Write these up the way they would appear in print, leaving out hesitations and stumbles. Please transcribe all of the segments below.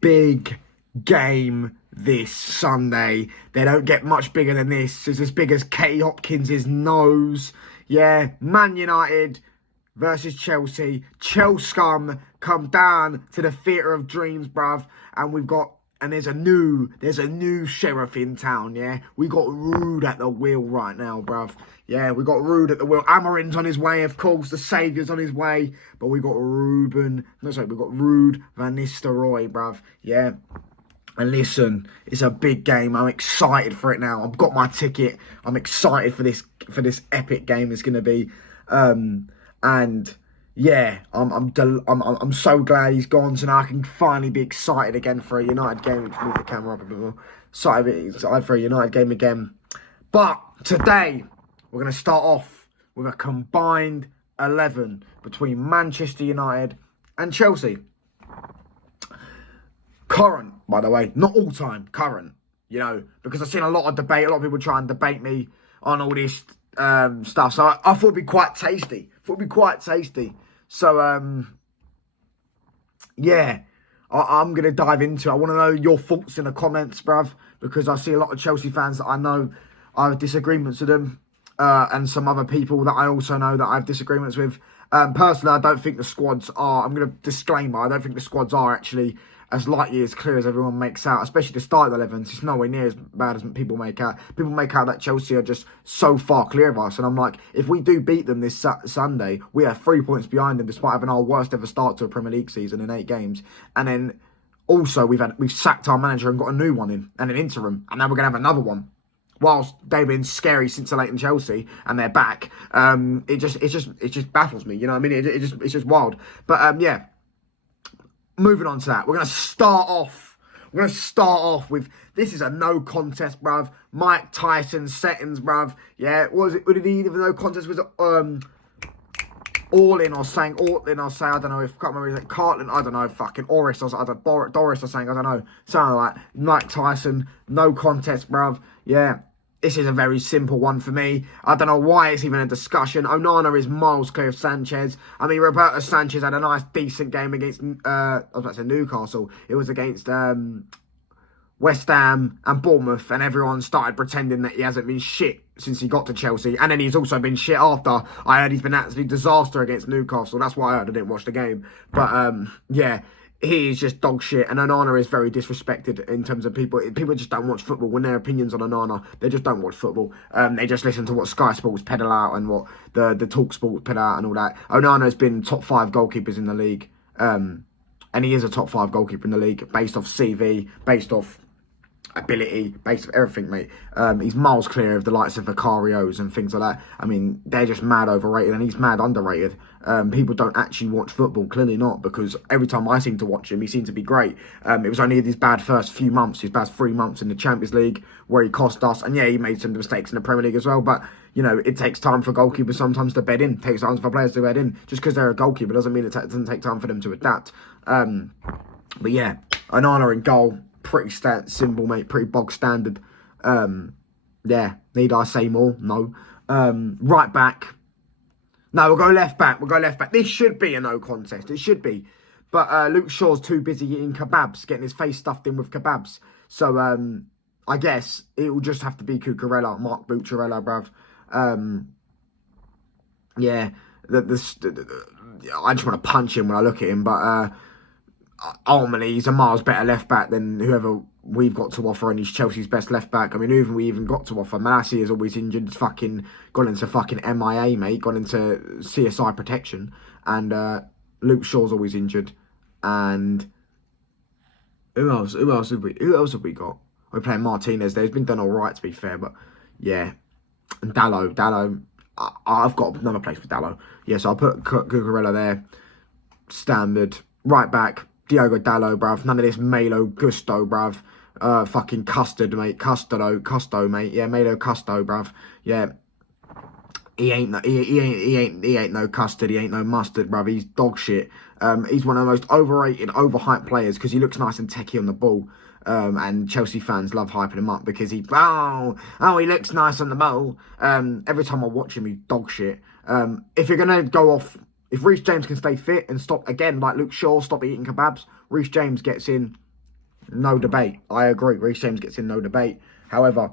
big game this Sunday. They don't get much bigger than this. It's as big as Katie Hopkins' nose. Yeah, Man United versus Chelsea. Chelscum come down to the Theatre of Dreams, bruv. And there's a new sheriff in town, yeah? We got Rude at the wheel right now, bruv. Yeah, we got Rude at the wheel. Amarin's on his way, of course. The saviour's on his way. But we got Rude Van Nistelrooy, bruv. Yeah. And listen, it's a big game. I'm excited for it now. I've got my ticket. I'm excited for this epic game it's going to be. And yeah, I'm so glad he's gone, so now I can finally be excited again for a United game. Move the camera up a bit more. Excited for a United game again. But today we're going to start off with a combined 11 between Manchester United and Chelsea. Current, by the way, not all time, current. You know, because I've seen a lot of debate. A lot of people try and debate me on all this stuff. So I thought it'd be quite tasty. So, yeah, I'm going to dive into it. I want to know your thoughts in the comments, bruv, because I see a lot of Chelsea fans that I know I have disagreements with them, and some other people that I also know that I have disagreements with. Personally, I don't think the squads are, I'm going to disclaimer, I don't think the squads are actually as lightly as clear as everyone makes out, especially the start of the 11s. It's nowhere near as bad as people make out. People make out that Chelsea are just so far clear of us. And I'm like, if we do beat them this Sunday, we are 3 points behind them despite having our worst ever start to a Premier League season in 8 games. And then also we've sacked our manager and got a new one in, and an interim. And now we're going to have another one. Whilst they've been scary since scintillating Chelsea and they're back, it just baffles me. You know what I mean? It's just wild. But yeah. Moving on to that, we're going to start off with, this is a no contest, bruv. Mike Tyson settings, bruv. Yeah, would it be even no contest? Was it Orlin or saying, I don't know if, can't remember, is it Cartland? I don't know, fucking Doris or saying, I don't know. Something like that. Mike Tyson, no contest, bruv. Yeah. This is a very simple one for me. I don't know why it's even a discussion. Onana is miles clear of Sanchez. I mean, Roberto Sanchez had a nice, decent game against, I was about to say Newcastle. It was against West Ham and Bournemouth, and everyone started pretending that he hasn't been shit since he got to Chelsea. And then he's also been shit after. I heard he's been absolutely disaster against Newcastle. That's why I heard. I didn't watch the game. But, yeah. He is just dog shit, and Onana is very disrespected in terms of people. People just don't watch football. When their opinions on Onana, they just don't watch football. They just listen to what Sky Sports peddle out and what the Talk Sports peddle out and all that. Onana has been top 5 goalkeepers in the league, and he is a top 5 goalkeeper in the league based off CV, based off ability, based on everything, mate. He's miles clear of the likes of Vicarios and things like that. I mean, they're just mad overrated, and he's mad underrated. People don't actually watch football, clearly not, because every time I seem to watch him, he seemed to be great. It was only his bad first few months, his bad 3 months in the Champions League, where he cost us, and yeah, he made some mistakes in the Premier League as well, but, you know, it takes time for goalkeepers sometimes to bed in. It takes time for players to bed in. Just because they're a goalkeeper doesn't mean it doesn't take time for them to adapt. But yeah, Onana in goal, pretty simple, mate. Pretty bog standard. Yeah, need I say more? No. Right back. No, we'll go left back. This should be a no contest. It should be. But Luke Shaw's too busy eating kebabs, getting his face stuffed in with kebabs. So I guess it will just have to be Cucurella, Mark Bucharella, bruv. Yeah, I just want to punch him when I look at him, but ultimately, he's a miles better left back than whoever we've got to offer, and he's Chelsea's best left back. I mean, who have we even got to offer? Malassi is always injured, gone into fucking MIA, mate, gone into CSI protection, and Luke Shaw's always injured. And who else have we got? We're playing Martinez there. He's been done all right, to be fair, but yeah. And Dallo, I've got another place for Dallo. Yeah, so I'll put Cucurella there. Standard. Right back. Diogo Dallo, bruv. None of this Malo Gusto, bruv. Fucking Custard, mate. Custo, mate. Yeah, Malo Custo, bruv. Yeah. He ain't no custard. He ain't no mustard, bruv. He's dog shit. He's one of the most overrated, overhyped players because he looks nice and techie on the ball. And Chelsea fans love hyping him up because he looks nice on the ball. Every time I watch him, he's dog shit. If you're gonna go off. If Reece James can stay fit and stop, again, like Luke Shaw, stop eating kebabs, Reece James gets in No debate. I agree. Reece James gets in, no debate. However,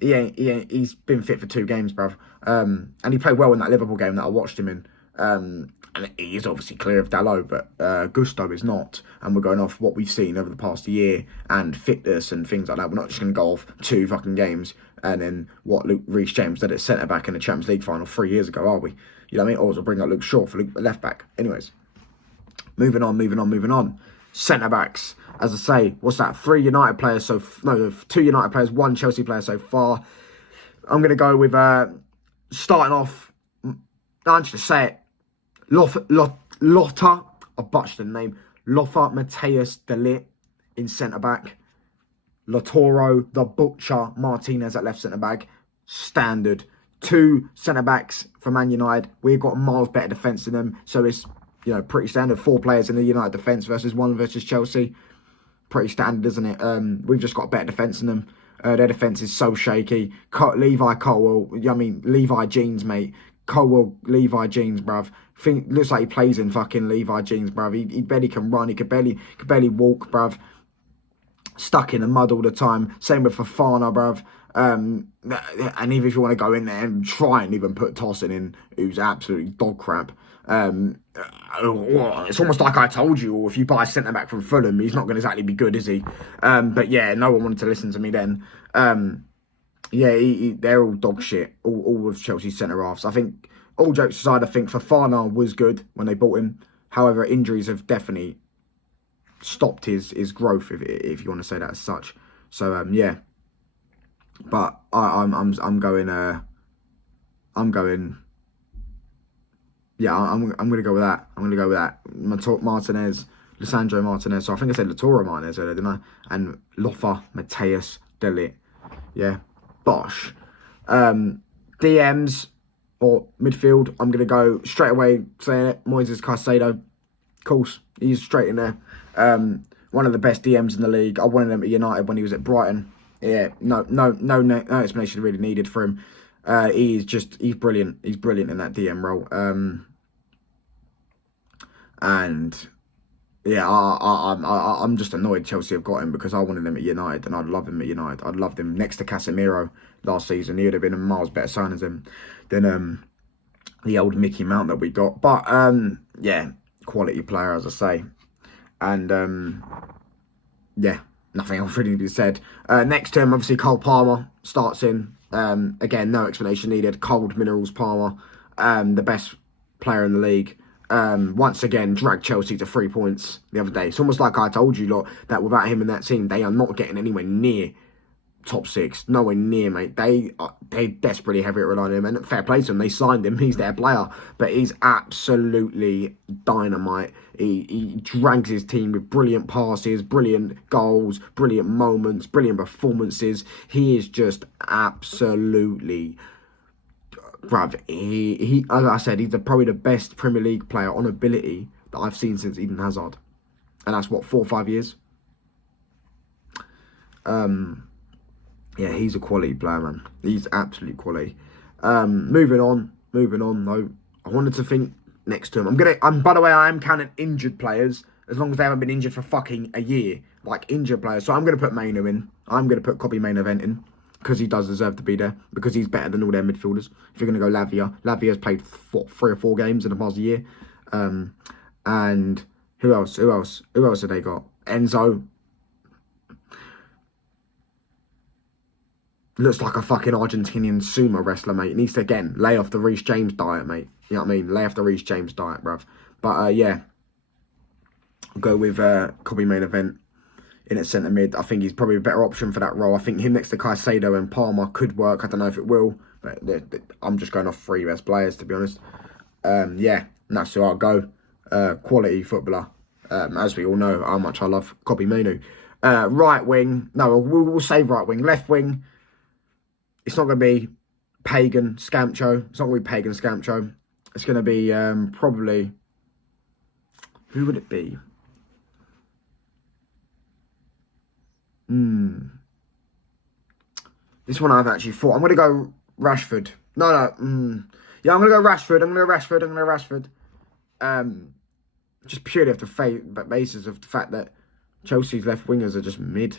he's been fit for 2 games, bruv. And he played well in that Liverpool game that I watched him in. And he is obviously clear of Dalot, but Gusto is not. And we're going off what we've seen over the past year and fitness and things like that. We're not just going to go off 2 fucking games and then what Reece James did at centre back in the Champions League final 3 years ago, are we? You know what I mean? Or we'll bring up Luke Shaw for left back. Anyways, moving on. Centre backs. As I say, what's that? 3 United players no, 2 United players, 1 Chelsea player so far. I'm going to go with starting off. I'm just going to say it. Lotta, I butchered the name. Lothar Matthäus de Ligt in centre back. Lautaro, the Butcher, Martinez at left centre back. Standard. 2 centre backs for Man United. We've got miles better defence than them, so it's pretty standard. 4 players in the United defence versus 1 versus Chelsea. Pretty standard, isn't it? We've just got better defence than them. Their defence is so shaky. Levi jeans, mate. Colwell, Levi jeans, bruv. Looks like he plays in fucking Levi jeans, bruv. He barely can run. He could barely walk, bruv. Stuck in the mud all the time. Same with Fofana, bruv. And even if you want to go in there and try and even put Tosin in, who's absolutely dog crap. It's almost like I told you, or if you buy a centre back from Fulham, he's not going to exactly be good, is he? But yeah, no one wanted to listen to me then. They're all dog shit, all of Chelsea's centre halves. I think, all jokes aside, I think Fofana was good when they bought him. However, injuries have definitely stopped his growth, if you want to say that as such. So yeah, but I'm going. Yeah, I'm going to go with that. Martinez, Lisandro Martinez. So I think I said Lautaro Martinez earlier, didn't I? And Lothar Matthäus de Ligt. Yeah, bosh. DMs or midfield. I'm going to go straight away saying it. Moises Caicedo. Of course, he's straight in there. One of the best DMs in the league. I wanted him at United when he was at Brighton. Yeah, no explanation really needed for him. He's brilliant. He's brilliant in that DM role. And yeah, I'm just annoyed Chelsea have got him because I wanted him at United and I'd love him at United. I'd loved him next to Casemiro last season. He would have been a miles better sign as him than the old Mickey Mount that we got. But yeah, quality player, as I say. And yeah, nothing else really to be said. Next to him, obviously, Cole Palmer starts in. Again, no explanation needed. Cold Minerals Palmer, the best player in the league. Once again, dragged Chelsea to 3 points the other day. It's almost like I told you lot that without him in that team, they are not getting anywhere near top 6. Nowhere near, mate. They desperately have it relying on him. And fair play to him, they signed him. He's their player. But he's absolutely dynamite. He drags his team with brilliant passes, brilliant goals, brilliant moments, brilliant performances. He is just absolutely... Bruv, he as I said, he's probably the best Premier League player on ability that I've seen since Eden Hazard. And that's, what, 4 or 5 years? Yeah, he's a quality player, man. He's absolute quality. Moving on, though. I wanted to think next to him. By the way, I am counting injured players, as long as they haven't been injured for fucking a year. Like, injured players. So I'm going to put Maino in. I'm going to put Kobbie Mainoo in. Because he does deserve to be there. Because he's better than all their midfielders. If you're going to go Lavia's played 3 or 4 games in the past year. And who else? Who else have they got? Enzo. Looks like a fucking Argentinian sumo wrestler, mate. He needs to, again, lay off the Reece James diet, mate. You know what I mean? Lay off the Reece James diet, bruv. But, yeah. I'll go with Kobbie Mainoo in at centre mid. I think he's probably a better option for that role. I think him next to Caicedo and Palmer could work. I don't know if it will, but I'm just going off 3 best players, to be honest. Yeah, and that's who I'll go. Quality footballer. As we all know how much I love Kobbie Mainoo. Right wing. No, we'll save right wing. Left wing. It's not going to be Pagan Scamcho. It's not going to be Pagan Scamcho. It's going to be probably... Who would it be? This one I've actually thought. I'm going to go Rashford. No. Yeah, I'm going to go Rashford. Just purely off the basis of the fact that Chelsea's left wingers are just mid.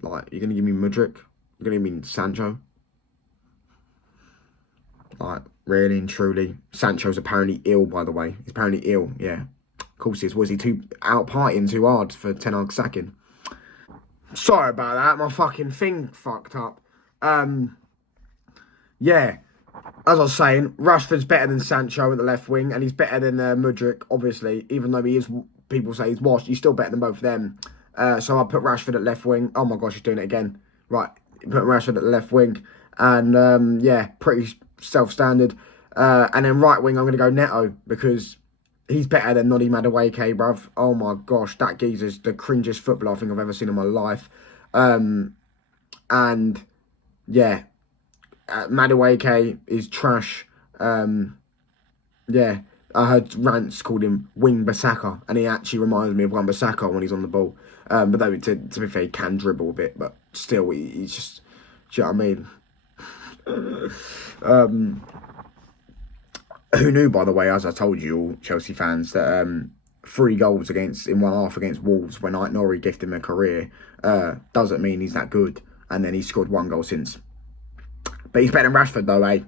Like, you're going to give me Mudryk? You're going to give me Sancho? Like, really and truly. Sancho's apparently ill, by the way. He's apparently ill, yeah. Of course he is. Was he out partying too hard for Ten Hag sacking? Sorry about that. My fucking thing fucked up. Yeah. As I was saying, Rashford's better than Sancho at the left wing, and he's better than Mudryk, obviously. Even though he is, people say he's washed, he's still better than both of them. So I put Rashford at left wing. Oh my gosh, he's doing it again. Right, put Rashford at the left wing. And yeah, pretty self-standard. And then right wing, I'm going to go Neto, because he's better than Noddy Madueke, bruv. Oh my gosh, that geezer's the cringiest footballer I think I've ever seen in my life. And yeah, Madueke is trash. Yeah, I heard Rants called him Wing Bissaka, and he actually reminds me of Wan Bissaka when he's on the ball. But though, to be fair, he can dribble a bit, but still, he's just, do you know what I mean? Who knew, by the way, as I told you all, Chelsea fans, that 3 goals in one half against Wolves when Nori gifted him a career doesn't mean he's that good. And then he's scored 1 goal since. But he's better than Rashford, though, eh?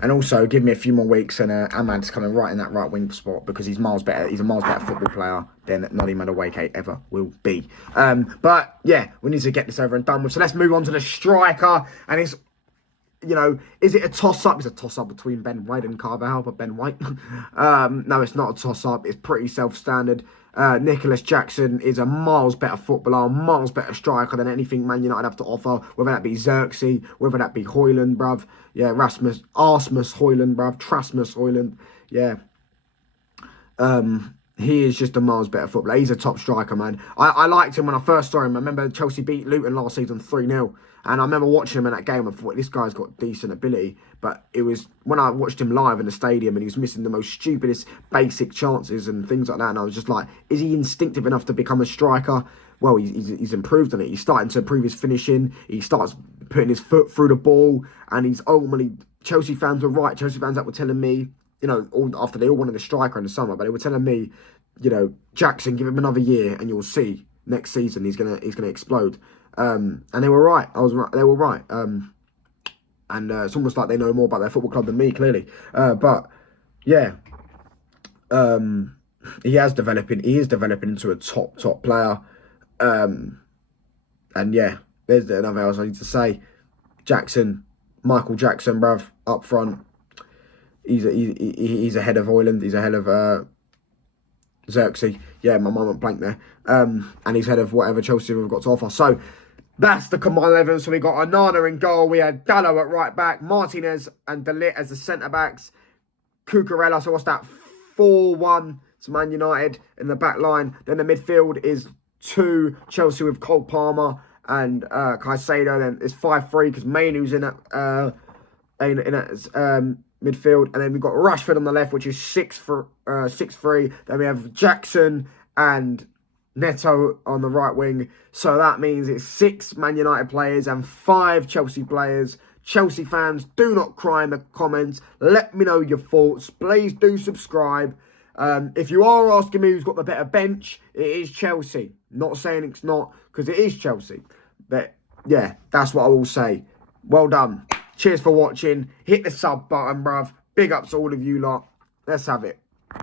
And also, give me a few more weeks and Ahmad's coming right in that right wing spot, because he's miles better. He's a miles better football player than Noddy Madueke ever will be. But yeah, we need to get this over and done with. So let's move on to the striker. And it's, you know, is it a toss-up? It's a toss-up between Ben White and Carvalhal, but Ben White. No, it's not a toss-up. It's pretty self-standard. Nicholas Jackson is a miles better footballer, miles better striker than anything Man United have to offer, whether that be Xerxes, whether that be Højlund, bruv. Yeah, Arsmus Højlund, bruv. Trasmus Højlund. Yeah. He is just a miles better footballer. He's a top striker, man. I liked him when I first saw him. I remember Chelsea beat Luton last season 3-0. And I remember watching him in that game and thought, this guy's got decent ability. But it was when I watched him live in the stadium and he was missing the most stupidest basic chances and things like that. And I was just like, is he instinctive enough to become a striker? Well, he's improved on it. He's starting to improve his finishing. He starts putting his foot through the ball. And he's ultimately, Chelsea fans were right. Chelsea fans that were telling me, you know, after they all wanted a striker in the summer, but they were telling me, you know, Jackson, give him another year and you'll see next season he's gonna explode. And they were right. I was right. They were right. And it's almost like they know more about their football club than me, clearly. But yeah, he is developing into a top player. And yeah, there's another else I need to say. Michael Jackson, bruv, up front. He's ahead of Højlund. He's ahead of Xerxes. Yeah, my mind went blank there. And he's ahead of whatever Chelsea have got to offer. So that's the combined 11. So we got Onana in goal. We had Dalot at right back. Martinez and De Ligt as the centre backs. Cucurella. So what's that? 4-1 to Man United in the back line. Then the midfield is 2 Chelsea with Cole Palmer and Caicedo. Then it's 5-3 because Mainoo's in at midfield, and then we've got Rashford on the left, which is 6-3. Then we have Jackson and Neto on the right wing. So that means it's 6 Man United players and 5 Chelsea players. Chelsea fans, do not cry in the comments. Let me know your thoughts. Please do subscribe. If you are asking me who's got the better bench, it is Chelsea. Not saying it's not, because it is Chelsea. But yeah, that's what I will say. Well done. Cheers for watching. Hit the sub button, bruv. Big ups to all of you lot. Let's have it.